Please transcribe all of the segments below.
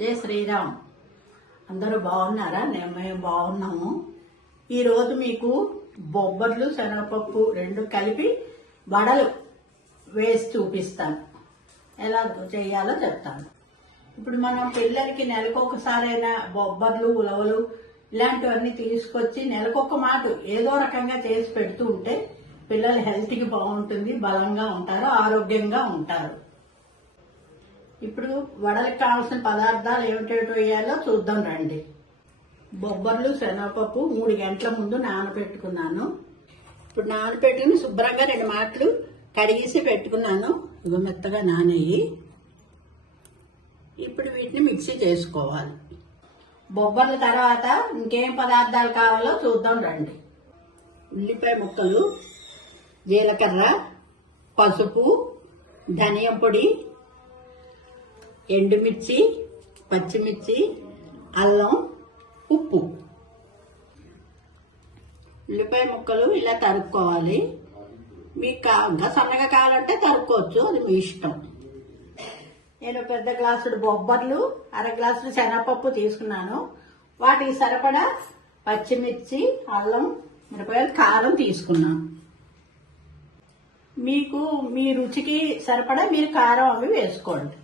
జై శ్రీరామ్. అందరూ బాగున్నారా? నేను మేము బాగున్నాము. ఈరోజు మీకు బొబ్బర్లు శనగపప్పు రెండు కలిపి వడలు వేసి చూపిస్తాను. ఎలా చేయాలో చెప్తాను. ఇప్పుడు మనం పిల్లలకి నెలకు ఒకసారైనా బొబ్బర్లు ఉలవలు ఇలాంటివన్నీ తీసుకొచ్చి నెలకొక మాట ఏదో రకంగా చేసి పెడుతూ ఉంటే పిల్లలు హెల్త్కి బాగుంటుంది బలంగా ఉంటారు ఆరోగ్యంగా ఉంటారు. ఇప్పుడు వడలకు కావాల్సిన పదార్థాలు ఏమిటేటో వేయాలో చూద్దాం రండి. బొబ్బర్లు శనగపప్పు మూడు గంటల ముందు నానబెట్టుకున్నాను. ఇప్పుడు నానబెట్టుకుని శుభ్రంగా రెండు మాటలు కడిగేసి పెట్టుకున్నాను. ఇగో మెత్తగా నానేయి. ఇప్పుడు వీటిని మిక్సీ చేసుకోవాలి. బొబ్బర్ల తర్వాత ఇంకేం పదార్థాలు కావాలో చూద్దాం రండి. ఉల్లిపాయ ముక్కలు జీలకర్ర పసుపు ధనియం పొడి ఎండుమిర్చి పచ్చిమిర్చి అల్లం ఉప్పు. ఉల్లిపాయ ముక్కలు ఇలా తరుక్కోవాలి. మీకు ఇంకా సన్నగా కావాలంటే తరుక్కోవచ్చు అది మీ ఇష్టం. నేను పెద్ద గ్లాసుడు బొబ్బర్లు అర గ్లాసులు శనగపప్పు తీసుకున్నాను. వాటికి సరిపడా పచ్చిమిర్చి అల్లం మిరపకాయలు కారం తీసుకున్నాను. మీకు మీ రుచికి సరిపడా మీరు కారం అవి వేసుకోండి.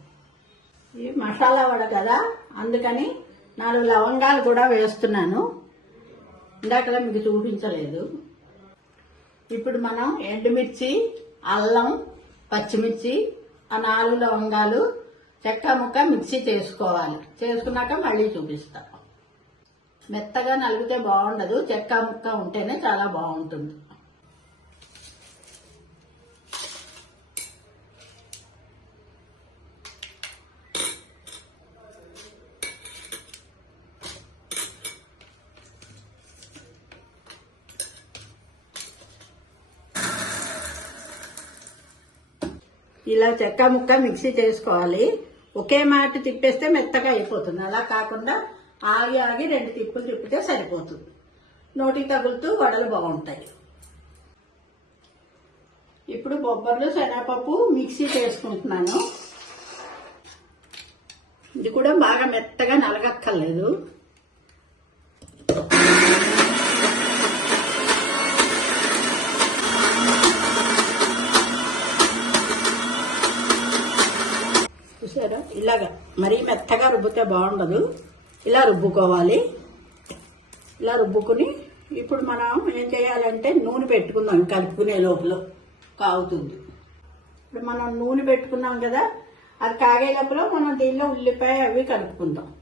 ఇది మసాలా వడ కదా? అందుకని నాలుగు లవంగాలు కూడా వేస్తున్నాను. ఇందాక మీకు చూపించలేదు. ఇప్పుడు మనం ఎండుమిర్చి అల్లం పచ్చిమిర్చి ఆ నాలుగు లవంగాలు చెక్క ముక్క మిక్సీ చేసుకోవాలి. చేసుకున్నాక మళ్ళీ చూపిస్తాం. మెత్తగా నలిగితే బాగుండదు. చెక్క ముక్క ఉంటేనే చాలా బాగుంటుంది. ఇలా చెక్క ముక్క మిక్సీ చేసుకోవాలి. ఒకే మాట తిప్పేస్తే మెత్తగా అయిపోతుంది. అలా కాకుండా ఆగి ఆగి రెండు తిప్పులు తిప్పితే సరిపోతుంది. నోటికి తగులుతూ వడలు బాగుంటాయి. ఇప్పుడు బొబ్బర్లు శనగపప్పు మిక్సీ చేసుకుంటున్నాను. ఇది కూడా బాగా మెత్తగా నలగక్కర్లేదు చూసారా ఇలాగా మరీ మెత్తగా రుబ్బితే బాగుండదు. ఇలా రుబ్బుకోవాలి. ఇలా రుబ్బుకుని ఇప్పుడు మనం ఏం చేయాలంటే నూనె పెట్టుకుందాం కలుపుకునే లోపల. కాగుతుంది. ఇప్పుడు మనం నూనె పెట్టుకున్నాం కదా అది కాగే లోపల మనం దీనిలో ఉల్లిపాయ అవి కలుపుకుందాం.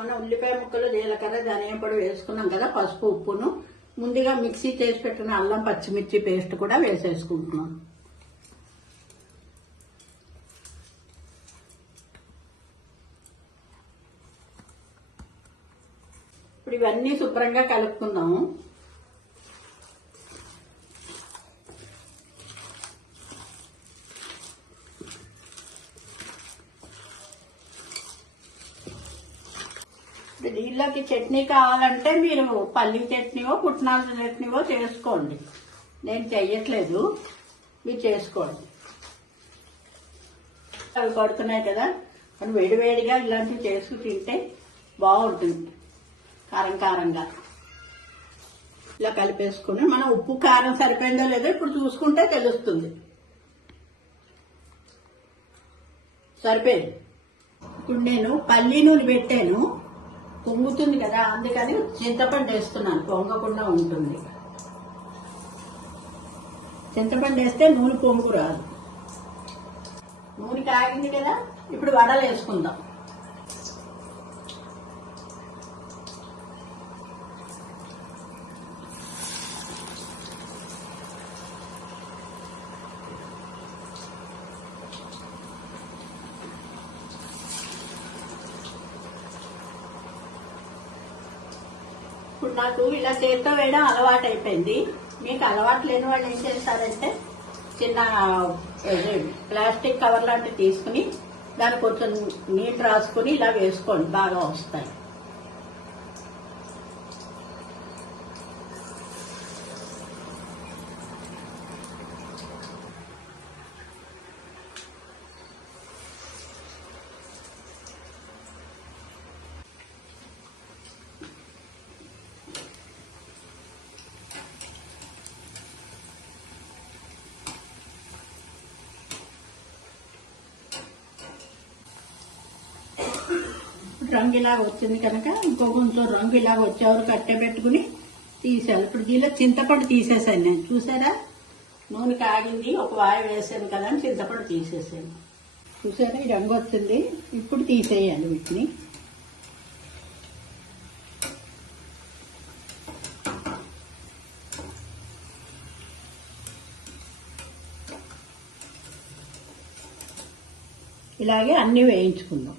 మనం ఉల్లిపాయ ముక్కలు జీలకర్ర ధనియం పొడి వేసుకున్నాం కదా పసుపు ఉప్పును. ముందుగా మిక్సీ చేసి పెట్టిన అల్లం పచ్చిమిర్చి పేస్ట్ కూడా వేసేసుకుంటున్నాం. ఇప్పుడు ఇవన్నీ శుభ్రంగా కలుపుకుందాము. ఇప్పుడు దీనిలోకి చట్నీ కావాలంటే మీరు పల్లి చట్నీవో పుట్నాల చట్నీవో చేసుకోండి. నేను చెయ్యట్లేదు. మీరు చేసుకోండి. అవి పడుతున్నాయి కదా. మనం వేడివేడిగా ఇలాంటివి చేసుకు తింటే బాగుంటుంది. కారం కారంగా. ఇలా కలిపేసుకుని మనం ఉప్పు కారం సరిపోయిందో లేదో ఇప్పుడు చూసుకుంటే తెలుస్తుంది. సరిపోయింది. ఇప్పుడు నేను పల్లి నూనె పెట్టాను. పొంగుతుంది కదా అందుకని చింతపండు వేస్తున్నాను పొంగకుండా ఉంటుంది. చింతపండు వేస్తే నూనె పొంగు రాదు. నూనె కాగింది కదా ఇప్పుడు వడలు వేసుకుందాం. ఇప్పుడు నాకు ఇలా చేత్తో వేయడం అలవాటు అయిపోయింది మీకు అలవాటు లేని వాళ్ళు ఏం చేస్తారంటే చిన్న ప్లాస్టిక్ కవర్ లాంటివి తీసుకుని దాన్ని కొంచెం నీళ్ళు రాసుకుని ఇలా వేసుకోండి బాగా వస్తాయి. రంగు ఇలాగ వచ్చింది కనుక ఇంకో కొంచెం రంగు ఇలాగ వచ్చేవారు కట్టె పెట్టుకుని తీసేయాలి. ఇప్పుడు దీనిలో చింతపండు తీసేసాను నేను. చూసారా? నూనె కాగింది ఒక వాయ వేసాను కదా అని చింతపండు తీసేసాను. చూసారా? ఈ రంగు వచ్చింది. ఇప్పుడు తీసేయాలి వీటిని. ఇలాగే అన్నీ వేయించుకుందాం.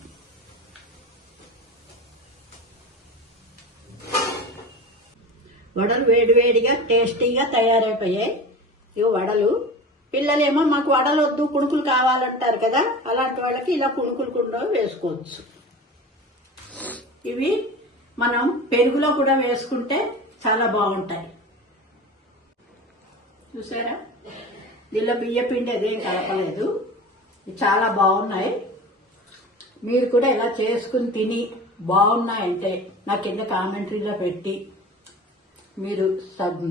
వడలు వేడివేడిగా టేస్టీగా తయారైపోయాయి. ఇవి వడలు. పిల్లలేమో మాకు వడలు వద్దు కుణుకులు కావాలంటారు కదా అలాంటి వాళ్ళకి ఇలా కుణుకులు కూడా వేసుకోవచ్చు. ఇవి మనం పెరుగులో కూడా వేసుకుంటే చాలా బాగుంటాయి. చూసారా? దీనిలో బియ్య పిండి అదేం కలపలేదు. చాలా బాగున్నాయి. మీరు కూడా ఇలా చేసుకుని తిని బాగున్నాయంటే నా కింద కామెంటరీలో పెట్టి మీరు సబ్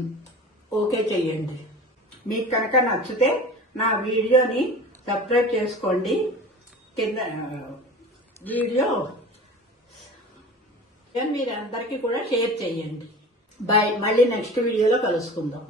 ఓకే చేయండి మీకు కనుక నచ్చితే నా వీడియోని సబ్స్క్రైబ్ చేసుకోండి. కింద వీడియో మీరు అందరికీ కూడా షేర్ చేయండి బాయ్ మళ్ళీ నెక్స్ట్ వీడియోలో కలుసుకుందాం.